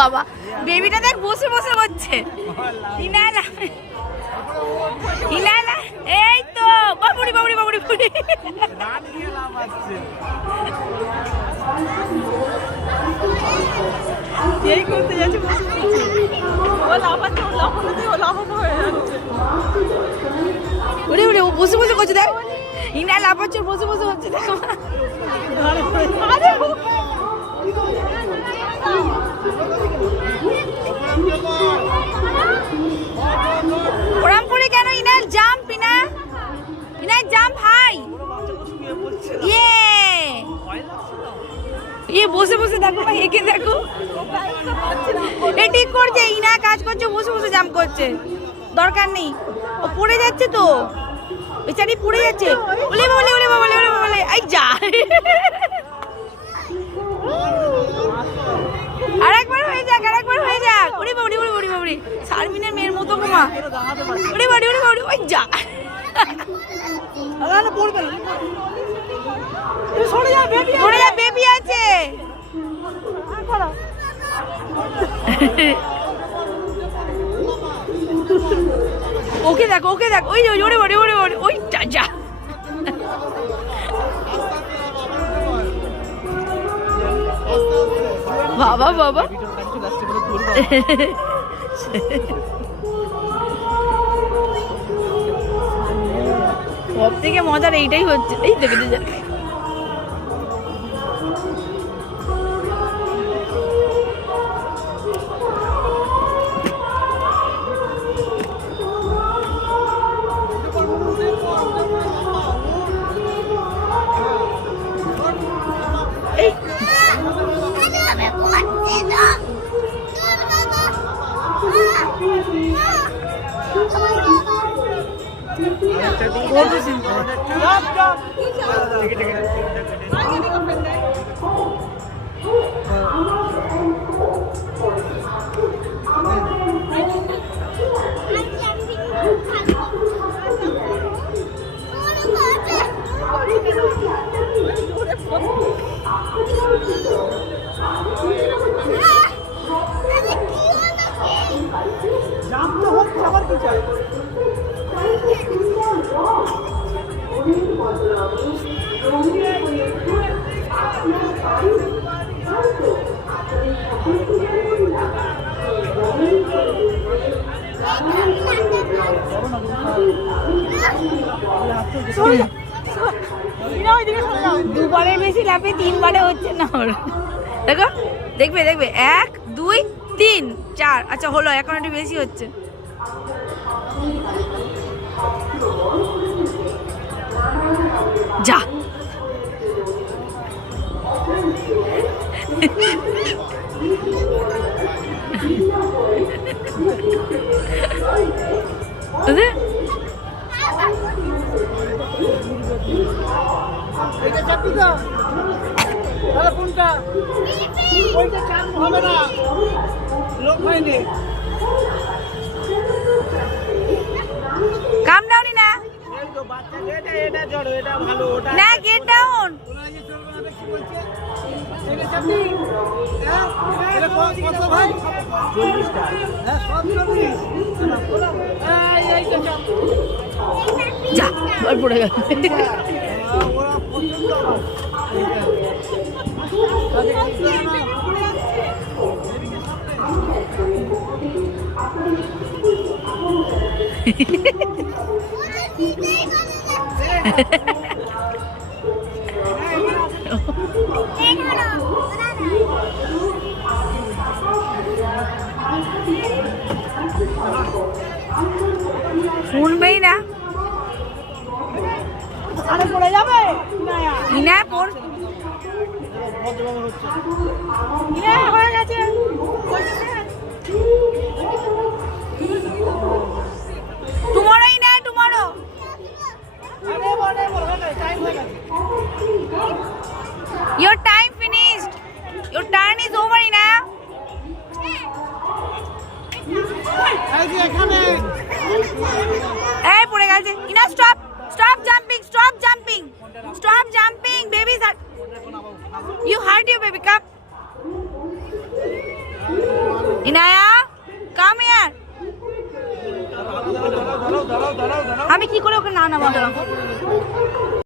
বাবা বেবিটা দেখ বসে বসে করছে। ইনালা ইনালা এই তো বাবুড়ি বাবুড়ি বাবুড়ি বাবুড়ি এই করতে যাচ্ছে বসে বসে ও লাফাচ্ছে ও লাফাচ্ছে ও লাফানো হয়ে যাচ্ছে। ওরে ওরে ও বসে বসে করছে দেখ। ইনা লাফাচ্ছে বসে বসে হচ্ছে দেখো। ওরাম করে কেন? ইনাল জাম্প, ইনাল জাম্প হাই। ইয়ে বসে বসে দেখো, একে দেখো এ ঠিক করছে। ইনা কাজ করছে, বসে বসে জাম্প করছে, দরকার নেই। ও পড়ে যাচ্ছে তো, বেচারি পড়ে যাচ্ছে। বলে বলে বলে বলে বলে এই যা। আরেকবার হয়ে যাক, আরেকবার হয়ে যাক। ওরে বাবুরি ওরে বাবুরি বাবুরি শারমিনের মেয়ের মতো গোমা। ওরে বাড়ি ওরে বাবুরি ওই যা। পড়বে না, সরে যা বেবি আছে। ওকে দেখ ওকে দেখ ওই ওরে ওরে ওরে ওরে ওই যা। বাবা বাবা সব থেকে মজার এইটাই হচ্ছে। এই দেখে যা দুবারের বেশি লাফে তিনবারে হচ্ছে না ওর। দেখো দেখবে দেখবে 1 2 3 4। আচ্ছা হলো, এখন একটু বেশি হচ্ছে। যা এটা চাপি দাও তাহলে কোনটা ওইটা চাপ হবে না, লোক হয়নি। কাম ডাউন না এই তো বাচ্চা এটা জড়ো, এটা ভালো। ওটা না গেট ডাউন। ওরা যে চলবে না কি বলছে এটা চাপি। হ্যাঁ এটা কত ভাই? 40 টাকা। হ্যাঁ সব 40। এই তো চাপ যা বল পড়ে গেল। ওরা পছন্দ শুনবেই না। আরে পড়ে যাবে ইনা পড় ইনা হয়ে গেছে। টুমরো ইনা টুমরো। আরে বলে বলে টাইম হয়ে গেছে। Your time finished. Your turn is over Ina. এই যে এখানে এই পড়ে গেছে। Ina stop stop jumping stop jumping stop jumping baby. You hurt your baby, come. Inaya come ইয়ার। আমি কি করে ওকে না নামাবো?